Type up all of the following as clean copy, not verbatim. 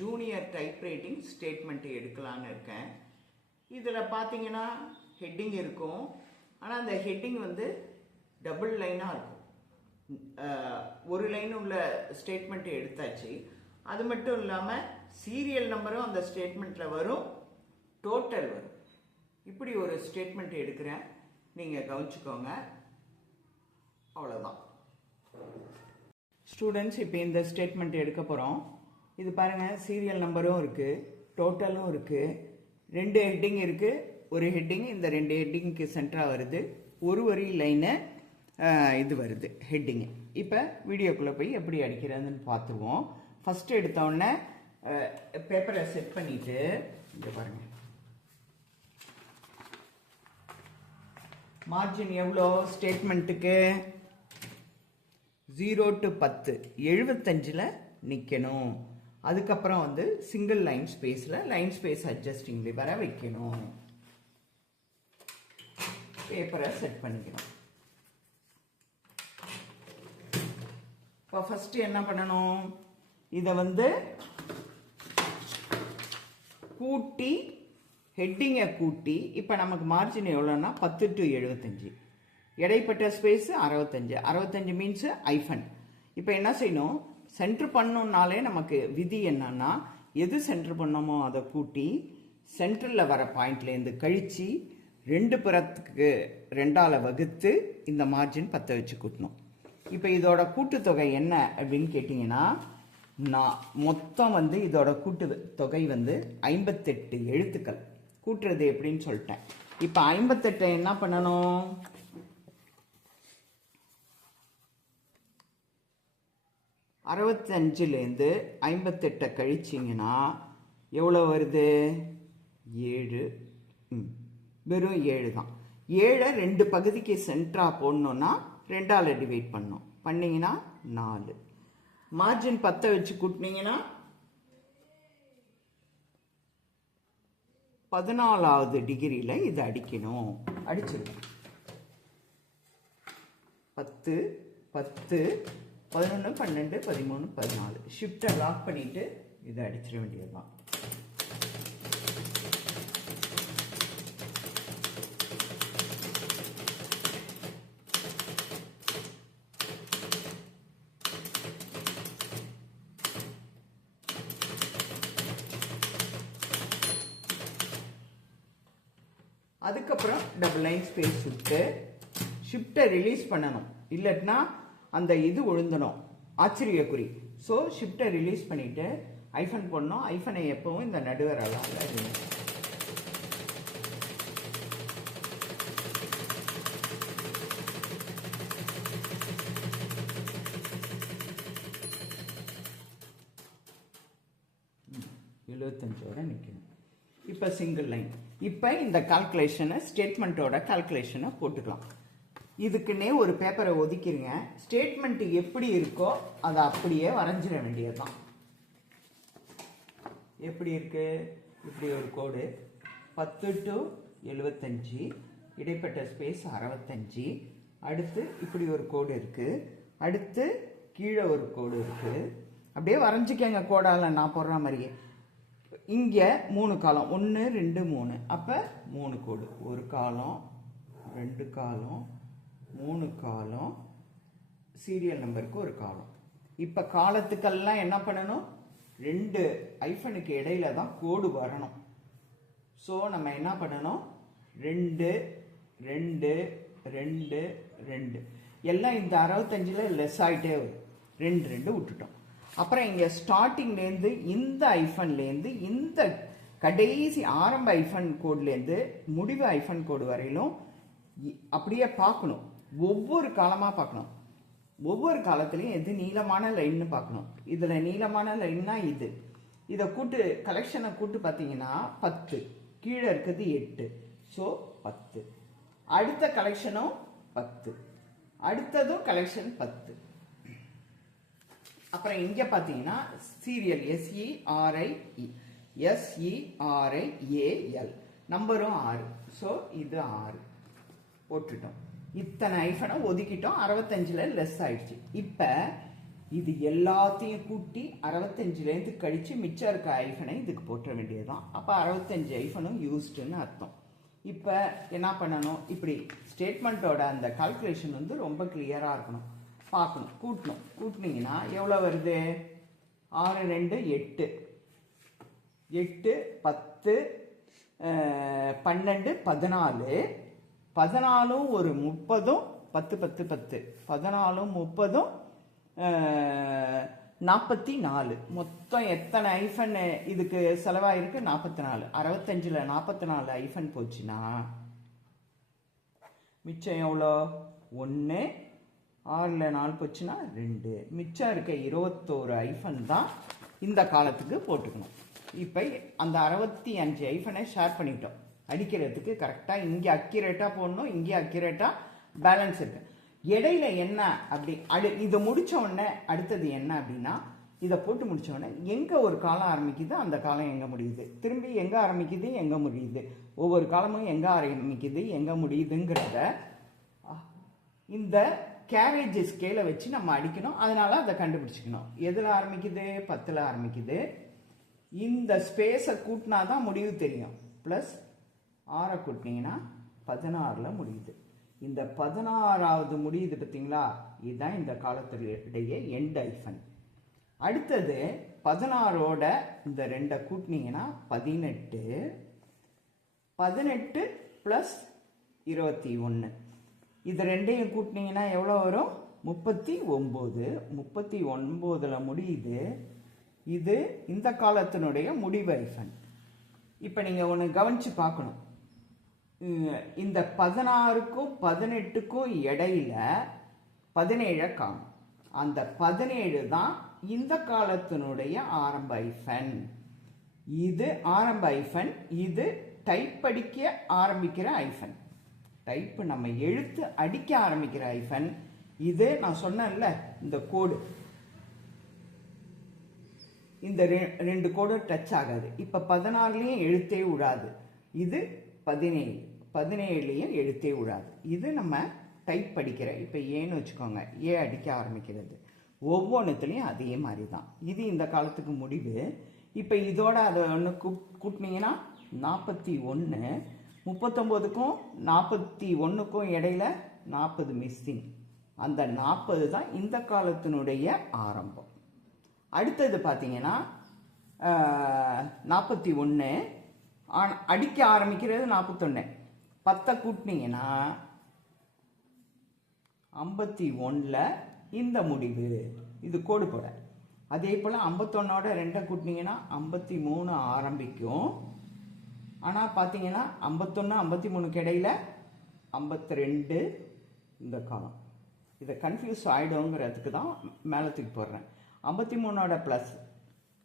Junior typewriting statement எடுக்கலான்னு இருக்கேன். இதில் பார்த்தீங்கன்னா ஹெட்டிங் இருக்கும். ஆனால் அந்த ஹெட்டிங் வந்து டபுள் லைனாக இருக்கும். ஒரு லைன் உள்ள ஸ்டேட்மெண்ட்டு எடுத்தாச்சு. அது மட்டும் இல்லாமல் சீரியல் நம்பரும் அந்த ஸ்டேட்மெண்ட்டில் வரும், டோட்டல் வரும். இப்படி ஒரு ஸ்டேட்மெண்ட் எடுக்கிறேன், நீங்கள் கவனிச்சுக்கோங்க. அவ்வளோதான் ஸ்டூடெண்ட்ஸ். இப்போ இந்த ஸ்டேட்மெண்ட் எடுக்க போகிறோம். இது பாருங்கள், சீரியல் நம்பரும் இருக்குது, டோட்டலும் இருக்குது, 2 ஹெட்டிங் இருக்குது. ஒரு ஹெட்டிங் இந்த 2 ஹெட்டிங்க்கு சென்டராக வருது, ஒரு வரி லைனு இது வருது ஹெட்டிங்கு. இப்போ வீடியோக்குள்ளே போய் எப்படி அடிக்கிறதுன்னு பார்த்துருவோம். ஃபஸ்ட்டு எடுத்தோடனே பேப்பரை செட் பண்ணிவிட்டு இங்கே பாருங்கள், மார்ஜின் எவ்வளோ ஸ்டேட்மெண்ட்டுக்கு 0 to 10 75 நிற்கணும். அதுக்கப்புறம் வந்து சிங்கிள் லைன் ஸ்பேஸில் லைன் ஸ்பேஸ் அட்ஜஸ்டிங் லிவரை வைக்கணும். பேப்பரை செட் பண்ணிக்கணும். இப்போ ஃபஸ்ட்டு என்ன பண்ணணும், இதை வந்து கூட்டி ஹெட்டிங்கை கூட்டி, இப்போ நமக்கு மார்ஜின் எவ்வளோன்னா 10 to 75, இடைப்பட்ட ஸ்பேஸ் 65. 65 மீன்ஸ் ஐஃபன். இப்போ என்ன செய்யணும், சென்டர் பண்ணணுன்னாலே நமக்கு விதி என்னன்னா, எது சென்டர் பண்ணோமோ அதை கூட்டி சென்டரில் வர பாயிண்ட்லேருந்து கழித்து 2 புறத்துக்கு 2ஆல் வகுத்து இந்த மார்ஜின் 10 வச்சு கூட்டணும். இப்போ இதோட கூட்டுத்தொகை என்ன அப்படின்னு கேட்டிங்கன்னா, நான் மொத்தம் வந்து இதோட கூட்டுத்தொகை வந்து 58 எழுத்துக்கள். கூட்டுறது எப்படின்னு சொல்லிட்டேன். இப்போ 58 என்ன பண்ணணும், 65லேருந்து 58 கழிச்சிங்கன்னா எவ்வளோ வருது, 7. வெறும் 7 தான். 7 2 பகுதிக்கு சென்டராக போடணுன்னா 2ஆல் டிவைட் பண்ணணும். பண்ணிங்கன்னா 4. மார்ஜின் 10 வச்சு கூட்டினீங்கன்னா 14வது டிகிரியில் இது அடிக்கணும். அடிச்சிருக்கோம். 10 10 11 12 13 14. ஷிஃப்டை லாக் பண்ணிட்டு இதை அடிச்சிட வேண்டியதுதான். அதுக்கப்புறம் டபுள் லைன் ஸ்பேஸ் விட்டு ஷிஃப்டை ரிலீஸ் பண்ணணும். இல்லைன்னா அந்த இது விழுந்தணும், ஆச்சரியக்குறி. ஸோ ஷிஃப்டை ரிலீஸ் பண்ணிவிட்டு ஐஃபன் போடணும். ஐஃபனை எப்பவும் இந்த நடுவரால் வரை நிற்கணும். இப்போ சிங்கிள் லைன். இப்போ இந்த கால்குலேஷனை, ஸ்டேட்மெண்ட்டோட கால்குலேஷனை போட்டுக்கலாம். இதுக்குன்னே ஒரு பேப்பரை ஒதுக்கிடுங்க. ஸ்டேட்மெண்ட் எப்படி இருக்கோ அதை அப்படியே வரைஞ்சிட வேண்டியதுதான். எப்படி இருக்கு, இப்படி ஒரு கோடு 10 to 75, இடைப்பட்ட ஸ்பேஸ் 65. அடுத்து இப்படி ஒரு கோடு இருக்கு, அடுத்து கீழே ஒரு கோடு இருக்கு. அப்படியே வரைஞ்சிக்கங்க கோடால, நான் போடுற மாதிரியே. இங்கே 3 காலம், 1 2 3. அப்போ 3 கோடு, ஒரு காலம், 2 காலம், 3 காலம், சீரியல் நம்பருக்கு ஒரு காலம். இப்போ காலத்துக்கெல்லாம் என்ன பண்ணணும், 2 ஐஃபனுக்கு இடையில தான் கோடு வரணும். ஸோ நம்ம என்ன பண்ணணும், 2 2 2 2 எல்லாம் இந்த 65ல் லெஸ் ஆகிட்டே வரும். 2 2 விட்டுட்டோம். அப்புறம் இங்கே ஸ்டார்டிங்லேருந்து இந்த ஐஃபன்லேருந்து இந்த கடைசி ஆரம்ப ஐஃபன் கோட்லேருந்து முடிவு ஐஃபன் கோடு வரையிலும் அப்படியே பார்க்கணும். ஒவ்வொரு காலமாக பார்க்கணும். ஒவ்வொரு காலத்துலேயும் எது நீளமான லைன்னு பார்க்கணும். இதில் நீளமான லைன்னா இது. இதை கூட்டு கலெக்ஷனை கூட்டு பார்த்தீங்கன்னா 10, கீழே இருக்கிறது 8. ஸோ 10. அடுத்த கலெக்ஷனும் 10, அடுத்ததும் கலெக்ஷன் 10. அப்புறம் இங்கே பார்த்தீங்கன்னா சீரியல் SERIAL நம்பரும் 6. ஸோ இது 6 போட்டுட்டோம். இத்தனை ஐஃபனை ஒதுக்கிட்டோம். 65ல் லெஸ் ஆயிடுச்சு. இப்போ இது எல்லாத்தையும் கூட்டி 65லேருந்து கழித்து மிச்சம் இருக்க ஐஃபனை இதுக்கு போட்ட வேண்டியதுதான். அப்போ 65 ஐஃபனும் யூஸ்டுன்னு அர்த்தம். இப்போ என்ன பண்ணணும், இப்படி ஸ்டேட்மெண்ட்டோட அந்த கால்குலேஷன் வந்து ரொம்ப கிளியராக இருக்கணும், பார்க்கணும், கூட்டினீங்கன்னா எவ்வளோ வருது? 6 2 8 8 10 12 14 14 ஒரு 30 10 10 10 14 30 44. மொத்தம் எத்தனை ஐஃபன் இதுக்கு செலவாயிருக்கு? 44. 65ல் 44 ஐஃபன் போச்சுன்னா மிச்சம் எவ்வளோ? 1. 6ல் 4 போச்சுன்னா 2. மிச்சம் இருக்க 21 ஐஃபன் தான் இந்த காலத்துக்கு போட்டுக்கணும். இப்போ அந்த 65 ஐஃபனை ஷேர் பண்ணிட்டோம். அடிக்கிறதுக்கு கரெக்டாக இங்கே அக்யூரேட்டாக போடணும், இங்கே அக்யூரேட்டாக பேலன்ஸ் இருக்கு. இடையில என்ன அப்படி இதை முடிச்ச உடனே அடுத்தது என்ன அப்படின்னா, இதை போட்டு முடிச்ச உடனே எங்க ஒரு காலம் ஆரம்பிக்குது, அந்த காலம் எங்க முடியுது, திரும்பி எங்க ஆரம்பிக்குது, எங்க முடியுது, ஒவ்வொரு காலமும் எங்க ஆரம்பிக்குது, எங்க முடியுதுங்கிறத இந்த கேரேஜ் ஸ்கேலை வச்சு நம்ம அடிக்கணும். அதனால அதை கண்டுபிடிச்சிக்கணும். எதுல ஆரம்பிக்குது? 10ல் ஆரம்பிக்குது. இந்த ஸ்பேஸை கூட்டினாதான் முடிவு தெரியும். பிளஸ் 6 கூட்டினீங்கன்னா 16ல் முடியுது. இந்த 16வது முடியுது பார்த்தீங்களா? இதுதான் இந்த காலத்திலேயே எண்ட் ஐஃபன். அடுத்தது 16ஓட இந்த 2 கூட்டினீங்கன்னா 18. 18 + 21. இது ரெண்டையும் கூட்டினீங்கன்னா எவ்வளோ வரும்? 39. 39ல் முடியுது. இது இந்த காலத்தினுடைய முடிவு ஐஃபன். இப்போ நீங்கள் ஒன்று கவனித்து பார்க்கணும். இந்த 16க்கும் 18க்கும் இடையில 17 காணும். அந்த 17 தான் இந்த காலத்தினுடைய ஆரம்ப ஐஃபன். இது ஆரம்ப ஐஃபன். இது டைப் அடிக்க ஆரம்பிக்கிற ஐஃபன். டைப் நம்ம எழுத்து அடிக்க ஆரம்பிக்கிற ஐஃபன். இது நான் சொன்னேன்ல, இந்த கோடு, இந்த 2 கோடு டச் ஆகாது. இப்போ 16லையும் எழுத்தே விடாது. இது 17லையும் எழுத்தே விடாது. இது நம்ம டைப் படிக்கிற, இப்போ ஏன்னு வச்சுக்கோங்க, ஏ அடிக்க ஆரம்பிக்கிறது. ஒவ்வொன்றுத்துலேயும் அதே மாதிரி தான். இது இந்த காலத்துக்கு முடிவு. இப்போ இதோட அதை ஒன்று கூட்டினீங்கன்னா 41. 39க்கும் 41க்கும் இடையில 40 மிஸ்ஸிங். அந்த 40 தான் இந்த காலத்தினுடைய ஆரம்பம். அடுத்தது பார்த்தீங்கன்னா 41 அடிக்க ஆரம்பிக்கிறது 41. 10 கூட்டினீங்கன்னா 51ல் இந்த முடிவு. இது கோடு போட. அதே போல் 51ஓட 2 கூட்டினீங்கன்னா 53 ஆரம்பிக்கும். ஆனால் பார்த்தீங்கன்னா 51 53க்கு இடையில 52 இந்த காலம். இதை கன்ஃபியூஸ் ஆகிடுங்கிறதுக்கு தான் மேலே தூக்கி போடுறேன். 53ஓட ப்ளஸ்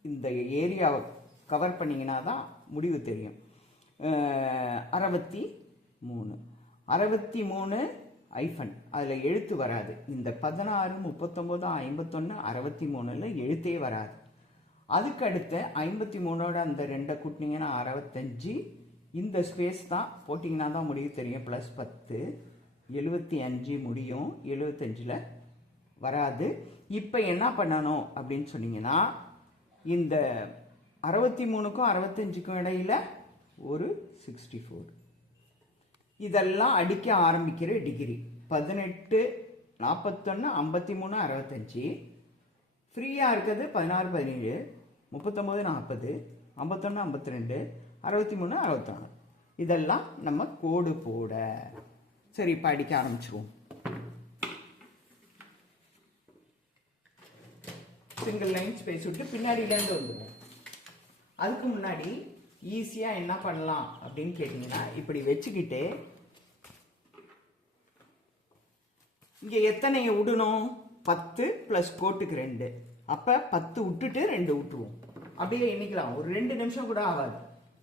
இந்த ஏரியாவை கவர் பண்ணிங்கன்னா தான் முடிவு தெரியும். 63. 63 ஐஃபன். அதில் எழுத்து வராது. இந்த 16 39 51 63ல் எழுத்தே வராது. அதுக்கடுத்து 53ஓட அந்த 2 கூட்டினீங்கன்னா 65. இந்த ஸ்பேஸ் தான் போட்டிங்கன்னா தான் முடிவு தெரியும். ப்ளஸ் 10 75 முடியும். 75ல் வராது. இப்போ என்ன பண்ணணும் அப்படின்னு சொன்னீங்கன்னா, இந்த 63க்கும் 65க்கும் இடையில ஒரு 64. இதெல்லாம் அடிக்க ஆரம்பிக்கிற டிகிரி. 18 41 53 65. ஃப்ரீயாக இருக்கிறது 16 17 39 40 51 52 63 61. இதெல்லாம் நம்ம கோடு போட. சரி, இப்போ அடிக்க ஆரம்பிச்சிருவோம். சிங்கிள் லைன் ஸ்பேஸ் விட்டு பின்னாடியிலேருந்து வந்துடும். அதுக்கு முன்னாடி ஈஸியாக என்ன பண்ணலாம் அப்படின்னு கேட்டிங்கன்னா, இப்படி வச்சுக்கிட்டு இங்கே எத்தனை விடணும்? 10 + கோட்டுக்கு 2. அப்போ 10 விட்டுட்டு 2 விட்டுருவோம். அப்படியே எண்ணிக்கலாம். ஒரு 2 நிமிஷம் கூட ஆகாது.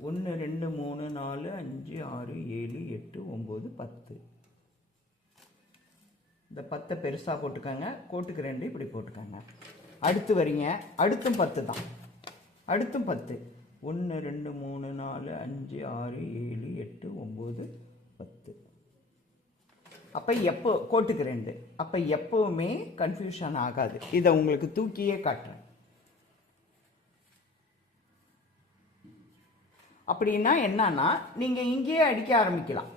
1 2 3 4 5 6 7 8 9 10. இந்த 10 பெருசாக போட்டுக்காங்க. கோட்டுக்கு 2 இப்படி போட்டுக்காங்க. அடுத்து வரீங்க. அடுத்தும் 10 தான். அடுத்தும் 10. 1 2 3 4 5 6 7 8 9 10. அப்போ எப்போ கோட்டுக்கு 2 அப்போ எப்போவுமே கன்ஃபியூஷன் ஆகாது. இதை உங்களுக்கு தூக்கியே காட்டுறேன். அப்படின்னா என்னன்னா நீங்கள் இங்கேயே அடிக்க ஆரம்பிக்கலாம்,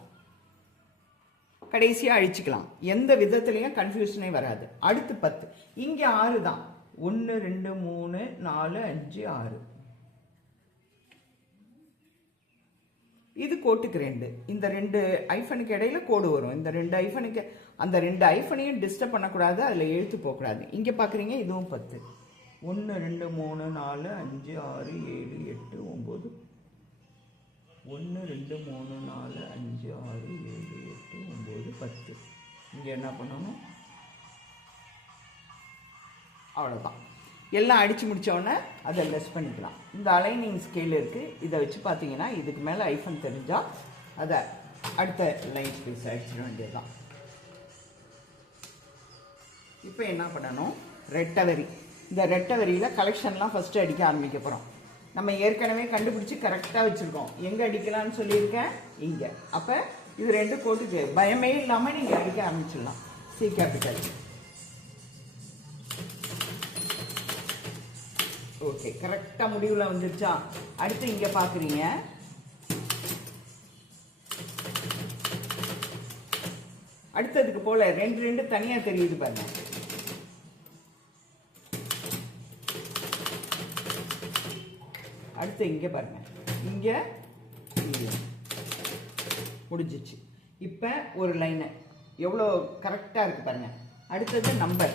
கடைசியாக அழிச்சிக்கலாம், எந்த விதத்துலையும் கன்ஃபியூஷனே வராது. அடுத்து 10, இங்கே 6 தான். 1 2 3 4 5 6. இது கோட்டுக்கு 2. இந்த 2 ஐஃபனுக்கு இடையில கோடு வரும். இந்த 2 ஐஃபனுக்கு அந்த 2 ஐஃபனையும் டிஸ்டர்ப் பண்ணக்கூடாது, அதில் எழுத்து போகக்கூடாது. இங்கே பார்க்குறீங்க, இதுவும் 10. 1 2 3 4 5 6 7 8 9. 1 2 3 4 5 6 7 8 9 10. இங்கே என்ன பண்ணணும்? அவ்வளோதான். எல்லாம் அடித்து முடித்தோடனே அதை லெஸ் பண்ணிக்கலாம். இந்த அலைனிங் ஸ்கேல் இருக்குது, இதை வச்சு பார்த்தீங்கன்னா இதுக்கு மேலே ஐஃபன் தெரிஞ்சால் அதை அடுத்த லைன் ஸ்பேஸ் அடிச்சிட வேண்டியதுதான். இப்போ என்ன பண்ணணும்? ரெட்டவரி. இந்த ரெட்டவரியில் கலெக்ஷன்லாம் ஃபஸ்ட்டு அடிக்க ஆரம்பிக்க போகிறோம். நம்ம ஏற்கனவே கண்டுபிடிச்சி கரெக்டாக வச்சுருக்கோம். எங்கே அடிக்கலான்னு சொல்லியிருக்கேன், இங்கே. அப்போ இது 2 கோட்டுக்கு பயமே இல்லாமல் நீங்கள் அடிக்க ஆரம்பிச்சிடலாம். C capital. ஓகே, கரெக்டாக முடிவில் வந்துருச்சா? அடுத்து இங்கே பார்க்குறீங்க, அடுத்ததுக்கு போல 2 2 தனியாக தெரியுது பாருங்க. அடுத்து இங்கே பாருங்க, இங்கே முடிஞ்சிச்சு. இப்போ ஒரு லைனு எவ்வளோ கரெக்டாக இருக்குது பாருங்க. அடுத்தது நம்பர்,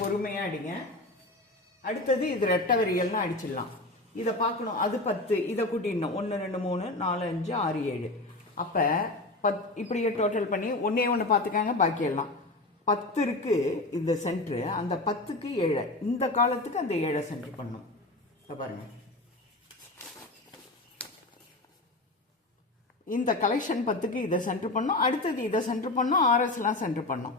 பொறுமையாக அடிங்க. அடுத்தது இது ரெட்டை வரிகள்லாம் அடிச்சிடலாம். இதை பார்க்கணும், அது 10, இதை கூட்டிடணும். 1 2 3 4 5 6 7. அப்போ இப்படியே டோட்டல் பண்ணி ஒன்று பார்த்துக்காங்க, பாக்கி எல்லாம் 10 இருக்கு இந்த சென்ட்ரு. அந்த 10க்கு 7, இந்த காலத்துக்கு அந்த 7 சென்ட்ரு பண்ணணும். இதை பாருங்க, இந்த கலெக்ஷன் 10க்கு இதை சென்ட்ரு பண்ணோம், அடுத்தது இதை சென்ட்ரு பண்ணோம், ஆர்எஸ்லாம் சென்ட்ரு பண்ணோம்.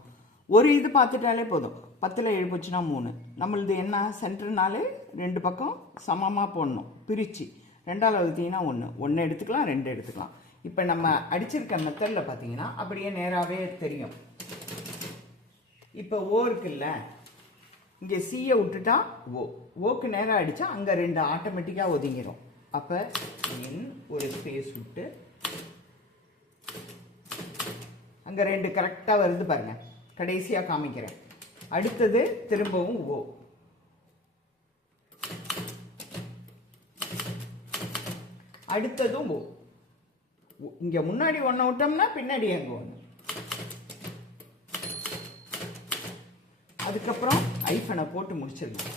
ஒரு இது பார்த்துட்டாலே போதும். 10ல் 7 போச்சுன்னா 3. நம்மளது என்ன சென்டர்னாலே 2 பக்கம் சமமாக போடணும், பிரித்து 2ஆல் வகுத்தீங்கன்னா 1. 1 எடுத்துக்கலாம், 2 எடுத்துக்கலாம். இப்போ நம்ம அடிச்சிருக்க மெத்தடில் பார்த்தீங்கன்னா அப்படியே நேராகவே தெரியும். இப்போ ஓ இருக்குல்ல, இங்கே சியை விட்டுட்டா ஓக்கு நேராக அடித்தா அங்கே 2 ஆட்டோமேட்டிக்காக ஒதுங்கிடும். அப்போ ஒரு ஸ்பேஸ் விட்டு அங்கே 2 கரெக்டாக வருது பாருங்கள். கடைசியாக காமிக்கிறேன். அடுத்தது திரும்பவும் ஓ. அடுத்ததும் ஓ. இங்கே முன்னாடி 1 விட்டோம்னா பின்னாடி அங்கே 1. அதுக்கப்புறம் ஐஃபனை போட்டு முடிச்சிடணும்.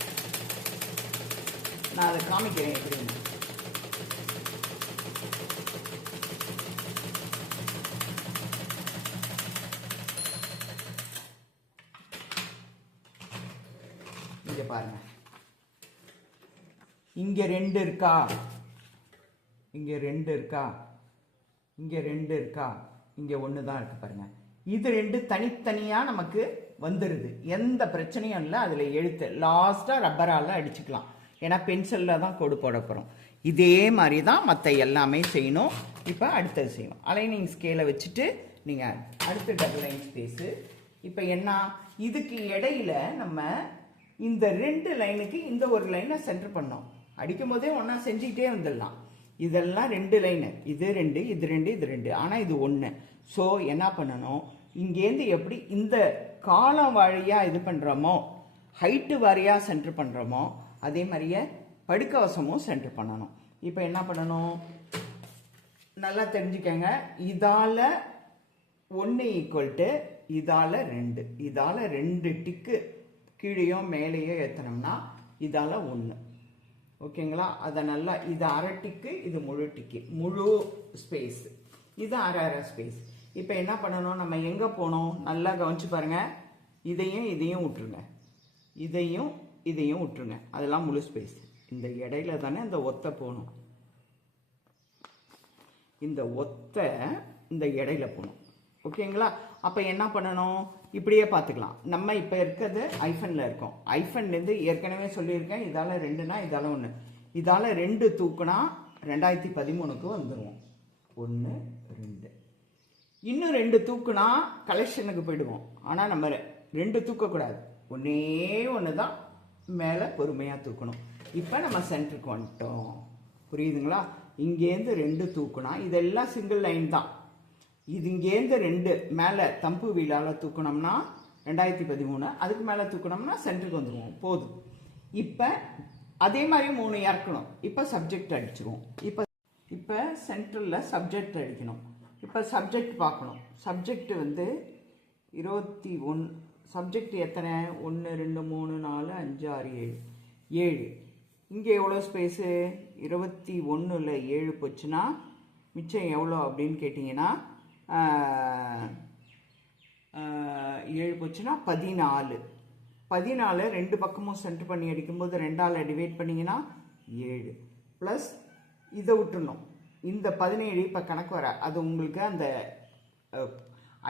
நான் அதை காமிக்கிறேன் எப்படின்னு. இங்க பாருங்க, இங்க 2 இருக்கா, இங்க 2 இருக்கா, இங்க 2 இருக்கா, இங்க 1 தான் இருக்கு பாருங்க. இது 2 தனித்தனியா நமக்கு வந்துடுது, எந்த பிரச்சனையும் இல்லை. அதில் எழுத்து லாஸ்ட்டாக ரப்பரால் அடிச்சுக்கலாம், ஏன்னா பென்சிலில் தான் கோடு போட போகிறோம். இதே மாதிரி தான் மற்ற எல்லாமே செய்யணும். இப்போ அடுத்தது செய்யணும். அலைனிங் ஸ்கேலை வச்சுட்டு நீங்கள் அடுத்த டபுள் லைன் ஸ்பேஸு. இப்போ என்ன, இதுக்கு இடையில நம்ம இந்த 2 லைனுக்கு இந்த ஒரு லைனை சென்டர் பண்ணோம். அடிக்கும் போதே ஒன்றா செஞ்சுக்கிட்டே வந்துடலாம். இதெல்லாம் 2 லைனு, இது 2 இது 2 இது 2, ஆனால் இது 1. ஸோ என்ன பண்ணணும், இங்கேருந்து எப்படி இந்த காலம் வாரியாக இது பண்ணுறோமோ, ஹைட்டு வாரியாக சென்டர் பண்ணுறோமோ, அதே மாதிரியே படுக்கவசமும் சென்டர் பண்ணணும். இப்போ என்ன பண்ணணும், நல்லா தெரிஞ்சுக்கங்க. இதால் 1 ஈக்குவல் இதால் 2, இதால் 2 டிக்கு கீழேயோ மேலேயோ ஏற்றனோம்னா இதால் 1. ஓகேங்களா? அதை நல்லா, இது அரை டிக்கு, இது முழு டிக்கு, முழு ஸ்பேஸ், இது அரை அரை ஸ்பேஸ். இப்போ என்ன பண்ணணும், நம்ம எங்கே போனோம் நல்லா கவனிச்சு பாருங்கள். இதையும் இதையும் விட்டுருங்க, இதையும் இதையும் விட்டுருங்க, அதெல்லாம் முழு ஸ்பேஸ். இந்த இடையில தானே இந்த ஒத்தை போகணும், இந்த ஒத்தை இந்த இடையில போகணும். ஓகேங்களா? அப்போ என்ன பண்ணணும், இப்படியே பார்த்துக்கலாம். நம்ம இப்போ இருக்கிறது ஐஃபனில் இருக்கோம். ஐஃபன்லேருந்து ஏற்கனவே சொல்லியிருக்கேன், இதால் 2னா இதால் 1, இதால் 2 தூக்குனா 2013க்கு வந்துடுவோம். 1 2. இன்னும் 2 தூக்குனா கலெக்ஷனுக்கு போயிடுவோம். ஆனால் நம்ம 2 தூக்கக்கூடாது, ஒன்றே ஒன்று தான் மேலே பொறுமையாக தூக்கணும். இப்போ நம்ம சென்டருக்கு வந்துட்டோம், புரியுதுங்களா? இங்கேருந்து 2 தூக்குனா இதெல்லாம் சிங்கிள் லைன் தான். இது இங்கேருந்து 2 மேலே தம்பு வீலால் தூக்கணும்னா 2013, அதுக்கு மேலே தூக்கணும்னா சென்டருக்கு வந்துடுவோம், போதும். இப்போ அதே மாதிரி 3 இறக்கணும். இப்போ சப்ஜெக்ட் அடிச்சிருவோம். இப்போ சென்டரில் சப்ஜெக்ட் அடிக்கணும். இப்போ சப்ஜெக்ட் பார்க்கணும். சப்ஜெக்ட் வந்து 21. சப்ஜெக்ட் எத்தனை? 1 2 3 4 5 6 7 7. இங்கே எவ்வளோ ஸ்பேஸு? 21ல் 7 போச்சுன்னா மிச்சம் எவ்வளோ அப்படின்னு கேட்டிங்கன்னா 7 போச்சுன்னா 14. 14 2 பக்கமும் சென்டர் பண்ணி அடிக்கும்போது 2ஆல் டிவைட் பண்ணிங்கன்னா 7 ப்ளஸ் இதை விட்டுணும். இந்த 17 இப்போ கணக்கு வர, அது உங்களுக்கு அந்த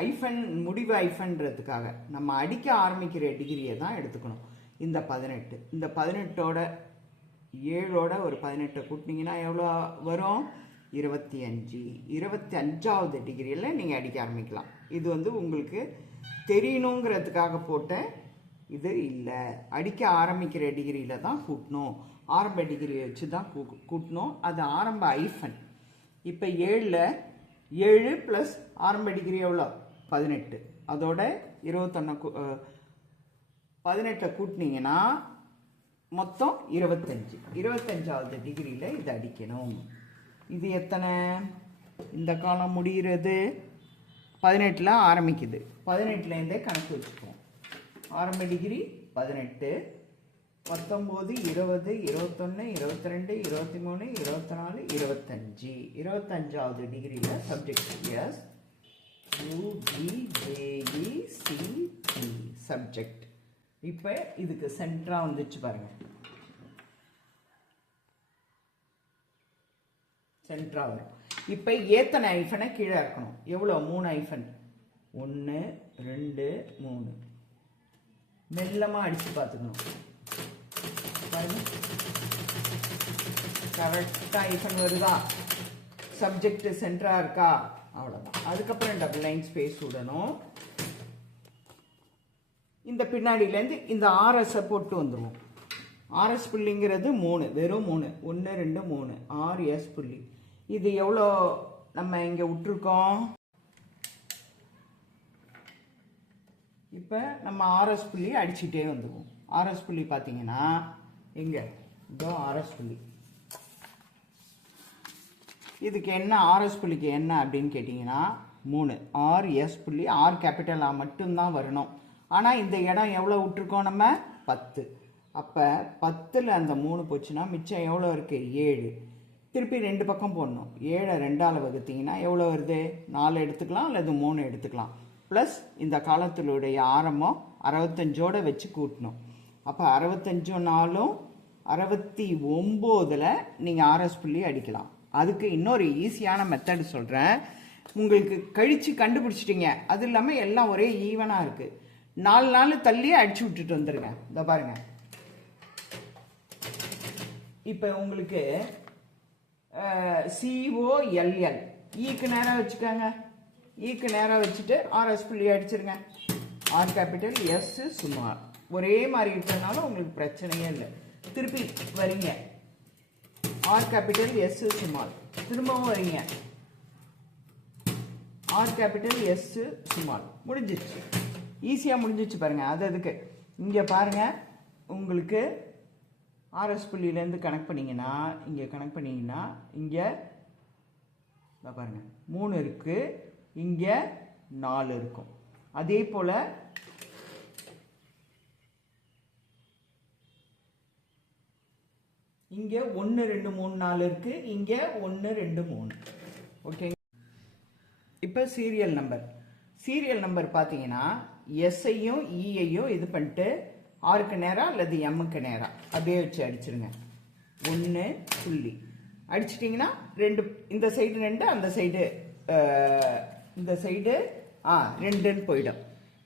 ஐஃபன் முடிவு ஐஃபன்றதுக்காக நம்ம அடிக்க ஆரம்பிக்கிற டிகிரியை தான் எடுத்துக்கணும். இந்த 18, இந்த 18ஓட 7ஓட ஒரு 18 கூட்டினீங்கன்னா எவ்வளோ வரும்? 25. 25வது டிகிரியில் நீங்கள் அடிக்க ஆரம்பிக்கலாம். இது வந்து உங்களுக்கு தெரியணுங்கிறதுக்காக போட்ட இது இல்லை. அடிக்க ஆரம்பிக்கிற டிகிரியில் தான் கூட்டணும், ஆரம்ப டிகிரியை வச்சு தான் கூட்டணும். அது ஆரம்ப ஐஃபன். இப்போ 7ல் 7 ப்ளஸ் ஆரம்ப டிகிரி எவ்வளோ? 18. அதோட 18 கூட்டினீங்கன்னா மொத்தம் 25. 25வது டிகிரியில் இது அடிக்கணும். இது எத்தனை? இந்த காலம் முடிகிறது 18ல் ஆரம்பிக்குது. 18லேருந்தே கணக்கு வச்சுக்குவோம். ஆரம்ப டிகிரி 18, 19, 20, 21, 22, 23, 24, 25. 25வது டிகிரியில் சப்ஜெக்ட் எஸ் UBJECT சப்ஜெக்ட். இப்போ இதுக்கு சென்டராக வந்துச்சு பாருங்க, சென்டராக வரும். இப்போ ஏத்தனை ஐஃபனை கீழே இருக்கணும். எவ்வளோ? 3 ஐஃபன். 1 2 3. மெல்லமாக அடித்து பார்த்துக்கணும். கரெக்டாக ஐஃபன் வருதா? சப்ஜெக்ட் சென்டராக இருக்கா? அவ்வளோதான். அதுக்கப்புறம் டபுள் லைன் ஸ்பேஸ் விடணும். இந்த பின்னாடியிலேருந்து இந்த ஆர்எஸ்ஸை போட்டு வந்துடுவோம். ஆர்எஸ் புள்ளிங்கிறது 3, வெறும் 3. 1 2 3 RS புள்ளி. இது எவ்வளோ நம்ம இங்கே விட்டுருக்கோம்? இப்போ நம்ம ஆர்எஸ் புள்ளி அடிச்சுட்டே வந்துடுவோம். ஆர்எஸ் புள்ளி பார்த்தீங்கன்னா எங்கே? இதோ ஆர்எஸ் புள்ளி. இதுக்கு என்ன? ஆர்எஸ் புள்ளிக்கு என்ன அப்படின்னு கேட்டிங்கன்னா 3. RS புள்ளி. ஆர் கேபிட்டலாக மட்டும்தான் வரணும். ஆனால் இந்த இடம் எவ்வளோ விட்டுருக்கோம் நம்ம? 10. அப்போ 10ல் அந்த 3 போச்சுன்னா மிச்சம் எவ்வளோ இருக்குது? 7. திருப்பி 2 பக்கம் போடணும். 7 2ஆல் வகுத்தீங்கன்னா எவ்வளோ வருது? 4 எடுத்துக்கலாம் அல்லது 3 எடுத்துக்கலாம். ப்ளஸ் இந்த காலத்தினுடைய ஆரம்பம் 65ஓடு வச்சு கூட்டணும். அப்போ 65 4 69ல் நீங்கள் ஆர்எஸ் புள்ளி அடிக்கலாம். அதுக்கு இன்னொரு ஈஸியான மெத்தடு சொல்கிறேன். உங்களுக்கு கழித்து கண்டுபிடிச்சிட்டிங்க, அது இல்லாமல் எல்லாம் ஒரே ஈவனாக இருக்குது. 4 நாள் தள்ளி அடிச்சு விட்டுட்டு வந்துடுங்க. இதை பாருங்க. இப்போ உங்களுக்கு COLL ஈக்கு நேராக வச்சுக்கோங்க. ஈக்கு நேராக வச்சுட்டு ஆர்எஸ் புள்ளி அடிச்சிருங்க. ஆர் கேபிட்டல் எஸ் சுமார் ஒரே மாதிரி இருக்கிறதுனால உங்களுக்கு பிரச்சனையே இல்லை. திருப்பி வரீங்க, ஆர் கேபிட்டல் எஸ் சுமார். திரும்பவும் வரீங்க, ஆர் கேபிட்டல் எஸ் சுமார். முடிஞ்சிச்சு, ஈஸியாக முடிஞ்சிச்சு பாருங்க. அது அதுக்கு இங்கே பாருங்க, உங்களுக்கு ஆர்எஸ் புள்ளியிலேருந்து கனெக்ட் பண்ணிங்கன்னா இங்கே கனெக்ட் பண்ணிங்கன்னா இங்கே பாருங்க 3 இருக்குது, இங்கே 4 இருக்கும். அதே போல் இங்கே 1 2 3 4 இருக்குது, இங்கே 1 2 3. ஓகே. இப்போ சீரியல் நம்பர் பார்த்தீங்கன்னா எஸ்ஐயும் இஐயும் இது பண்ணிட்டு ஆருக்கு நேராக அல்லது எம்முக்கு நேராக அப்படியே வச்சு அடிச்சிருங்க. 1 புள்ளி அடிச்சிட்டிங்கன்னா 2, இந்த சைடு 2, அந்த சைடு இந்த சைடு 2ன்னு போயிடும்.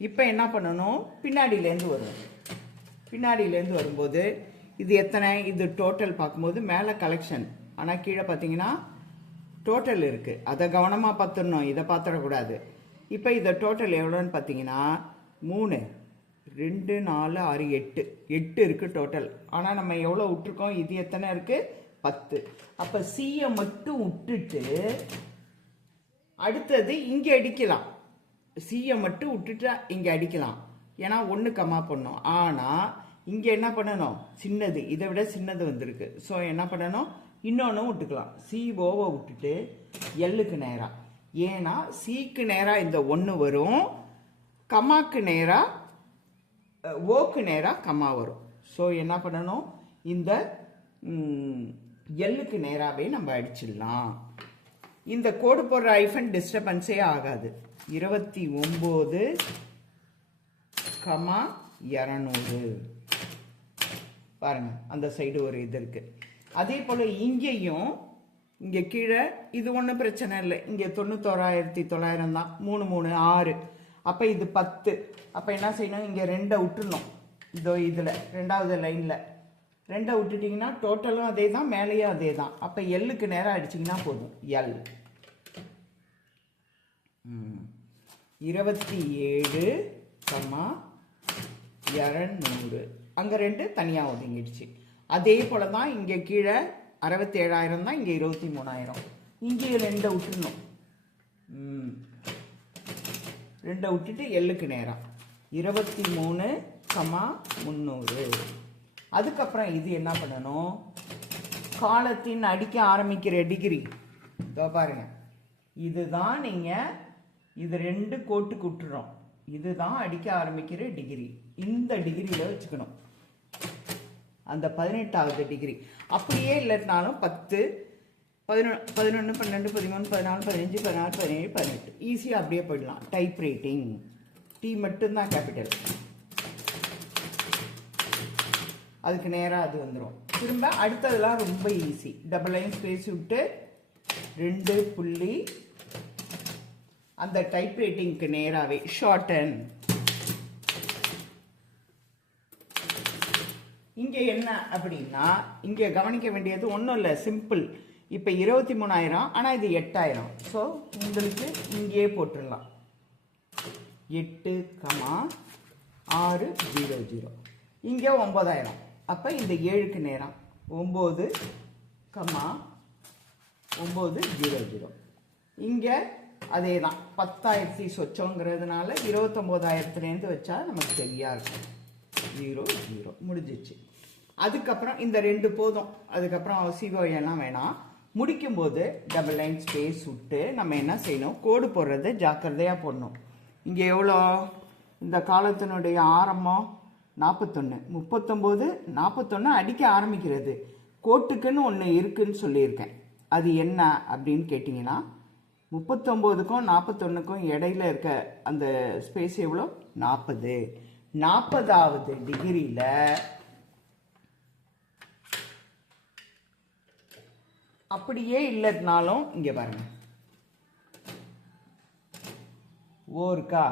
இப்போ என்ன பண்ணணும்? பின்னாடியிலேருந்து வரும்போது இது எத்தனை? இது டோட்டல் பார்க்கும்போது மேலே கலெக்ஷன், ஆனால் கீழே பார்த்தீங்கன்னா டோட்டல் இருக்குது. அதை கவனமாக பார்த்துடணும், இதை பார்த்துடக்கூடாது. இப்போ இதை டோட்டல் எவ்வளோன்னு பார்த்தீங்கன்னா 3 2 4 6 8 இருக்குது டோட்டல். ஆனால் நம்ம எவ்வளோ விட்டுருக்கோம், இது எத்தனை இருக்குது 10. அப்போ சியை மட்டும் விட்டுட்டு அடுத்தது இங்கே அடிக்கலாம். சியை மட்டும் விட்டுட்டு இங்கே அடிக்கலாம், ஏன்னா 1 கமா பண்ணணும். ஆனால் இங்கே என்ன பண்ணணும், சின்னது இதை விட சின்னது வந்திருக்கு. ஸோ என்ன பண்ணணும், இன்னொன்று விட்டுக்கலாம். சிஓவை விட்டுட்டு எல்லுக்கு நேராக, ஏன்னா சிக்கு நேராக இந்த 1 வரும், கமாக்கு நேராக ஓக்கு நேராக கமா வரும். ஸோ என்ன பண்ணணும், இந்த எல்லுக்கு நேராகவே நம்ம அடிச்சிடலாம். இந்த கோடு போடுற ஐஃபன் டிஸ்டர்பன்ஸே ஆகாது. 29, 200 பாருங்க, அந்த சைடு ஒரு இது இருக்கு. அதே போல் இங்கேயும் இங்கே கீழே இது ஒன்றும் பிரச்சனை இல்லை. இங்கே 91,900 தான். 3 3 6. அப்போ இது 10. அப்போ என்ன செய்யணும், இங்கே 2 விட்டுடணும். இதோ இதில் 2வது லைனில் 2 விட்டுட்டிங்கன்னா டோட்டலும் அதே தான், மேலேயும் அதே தான். அப்போ எல்லுக்கு நேராக அடிச்சிங்கன்னா போதும். எல் 27, 200. அங்கே 2 தனியாக ஒதுங்கிடுச்சு. அதே போல் தான் இங்கே கீழே 67,000 தான், இங்கே 23,000. இங்கே 2 விட்டுடணும். 2 விட்டுட்டு எல்லுக்கு நேரம் 23, 300. அதுக்கப்புறம் இது என்ன பண்ணணும், காலத்தின் அடிக்க ஆரம்பிக்கிற டிகிரி இதோ பாருங்க. இதுதான் நீங்கள் இது 2 கோட்டுக்கு விட்டுறோம். இதுதான் அடிக்க ஆரம்பிக்கிற டிகிரி. இந்த டிகிரியில் வச்சுக்கணும், அந்த 18வது டிகிரி. அப்படியே இல்லைனாலும் 10, 11, 12, 13, 14, 15, 16, 17, 18 ஈஸியாக அப்படியே போயிடலாம். டைப் ரைட்டிங் டி மட்டும்தான் கேபிட்டல், அதுக்கு நேராக அது வந்துடும். திரும்ப அடுத்ததெல்லாம் ரொம்ப ஈஸி. டபுள் லைன் ஸ்பேஸ் விட்டு 2 புள்ளி அந்த டைப் ரைட்டிங்க்கு நேராகவே ஷார்டன். இங்கே என்ன அப்படின்னா, இங்கே கவனிக்க வேண்டியது ஒன்றும் இல்லை, சிம்பிள். இப்போ 23,000, ஆனால் இது 8,000. ஸோ உங்களுக்கு இங்கேயே போட்டுடலாம். 8, 600. இங்கே 9,000. அப்போ இந்த 7க்கு நேரம் 9, 900. இங்கே அதே தான், 10,000 சொச்சோங்கிறதுனால 29,000லேருந்து வச்சா நமக்கு சரியாக இருக்கும். 00 முடிஞ்சிச்சு. அதுக்கப்புறம் இந்த 2 போதும். அதுக்கப்புறம் சிஓஎல்லாம் வேணாம். முடிக்கும்போது டபுள் லைன் ஸ்பேஸ் விட்டு நம்ம என்ன செய்யணும், கோடு போடுறது ஜாக்கிரதையாக போடணும். இங்கே எவ்வளோ, இந்த காலத்தினுடைய ஆரம்பம் 41, 39, 41 அடிக்க ஆரம்பிக்கிறது. கோட்டுக்குன்னு ஒன்று இருக்குன்னு சொல்லியிருக்கேன். அது என்ன அப்படின்னு கேட்டிங்கன்னா, 39க்கும் 41க்கும் இடையில இருக்க அந்த ஸ்பேஸ் எவ்வளோ, 40. 40வது டிகிரியில் அப்படியே இல்லைனாலும் இங்கே பாருங்க, ஓ இருக்கா,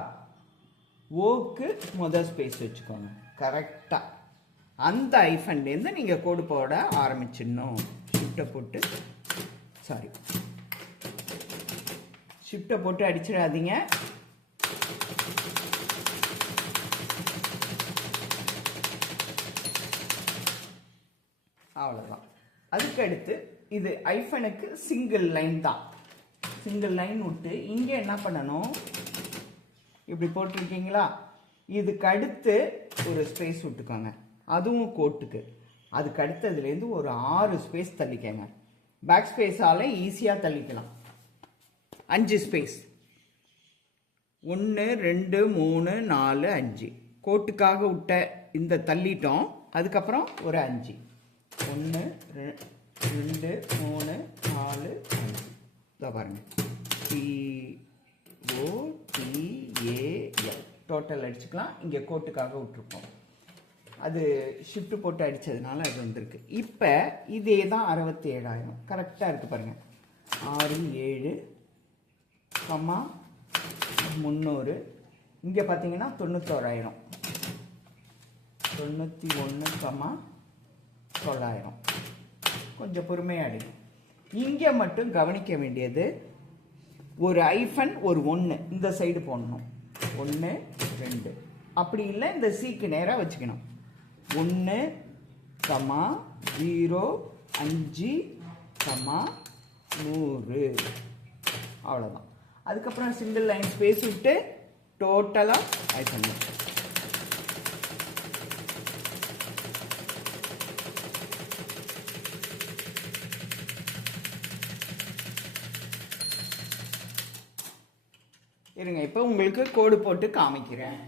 ஓக்கு முதல் ஸ்பேஸ் வச்சுக்கோங்க கரெக்டாக. அந்த ஐஃபன்லேருந்து நீங்கள் கோடு போட ஆரம்பிச்சிடணும். ஷிஃப்ட்டை போட்டு அடிச்சிடாதீங்க. அவ்வளோதான். அதுக்கடுத்து இது ஐஃபனுக்கு சிங்கிள் லைன் தான். சிங்கிள் லைன் விட்டு இங்கே என்ன பண்ணணும், இப்படி போட்டிருக்கீங்களா, இதுக்கு அடுத்து ஒரு ஸ்பேஸ் விட்டுக்கோங்க, அதுவும் கோட்டுக்கு. அதுக்கு அடுத்ததுலேருந்து ஒரு 6 ஸ்பேஸ் தள்ளிக்கங்க. பேக் ஸ்பேஸால் ஈஸியாக தள்ளிக்கலாம். 5 ஸ்பேஸ், 1 2 3 4 5 கோட்டுக்காக விட்ட இந்த தள்ளிட்டோம். அதுக்கப்புறம் ஒரு 5, 1 2 3 4 5. இதோ பாருங்க, TOTAL டோட்டல் அடிச்சுக்கலாம். இங்கே கோட்டுக்காக விட்டுருப்போம், அது ஷிஃப்ட் போட்டு அடித்ததுனால அது வந்திருக்கு. இப்போ இதே தான் 67,000 கரெக்டாக இருக்குது பாருங்கள். 6 7, 300. இங்கே பார்த்தீங்கன்னா 91,000, 91, 900. கொஞ்சம் பொறுமையாக அடி. இங்கே மட்டும் கவனிக்க வேண்டியது, ஒரு ஐஃபன் ஒரு 1 இந்த சைடு போடணும். 1 2 அப்படி இல்லை இந்த சீக்கு நேராக வச்சுக்கணும். 1 0 5 100 அவ்வளோதான். அதுக்கப்புறம் சிங்கிள் லைன் ஸ்பேஸ் விட்டு டோட்டலாக ஐஃபன். இருங்க, இப்போ உங்களுக்கு கோடு போட்டு காமிக்கிறேன்.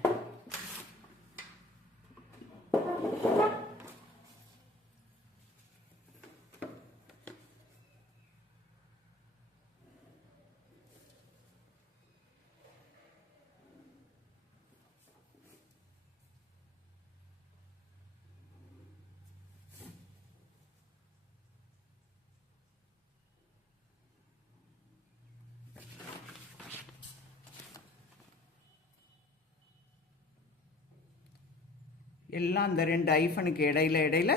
எல்லாம் அந்த 2 ஐஃபனுக்கு இடையில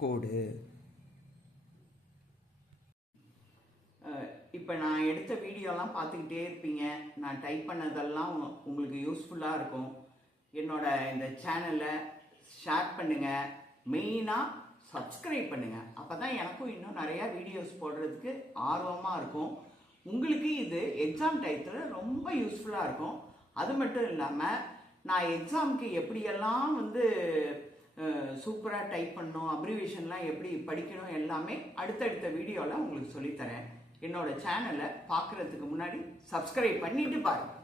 கோடு. இப்போ நான் எடுத்த வீடியோலாம் பார்த்துக்கிட்டே இருப்பீங்க. நான் டைப் பண்ணதெல்லாம் உங்களுக்கு யூஸ்ஃபுல்லாக இருக்கும். என்னோட இந்த சேனலை ஷேர் பண்ணுங்கள், மெயினாக சப்ஸ்கிரைப் பண்ணுங்கள். அப்போ தான் எனக்கும் இன்னும் நிறையா வீடியோஸ் போடுறதுக்கு ஆர்வமாக இருக்கும். உங்களுக்கு இது எக்ஸாம் டயத்தில் ரொம்ப யூஸ்ஃபுல்லாக இருக்கும். அது மட்டும் இல்லாமல் நான் எக்ஸாமுக்கு எப்படியெல்லாம் வந்து சூப்பராக டைப் பண்ணணும், அப்ரிவேஷன்லாம் எப்படி படிக்கணும் எல்லாமே அடுத்தடுத்த வீடியோவில் உங்களுக்கு சொல்லித்தரேன். என்னோட சேனலை பார்க்குறதுக்கு முன்னாடி சப்ஸ்கிரைப் பண்ணிட்டு பாருங்கள்.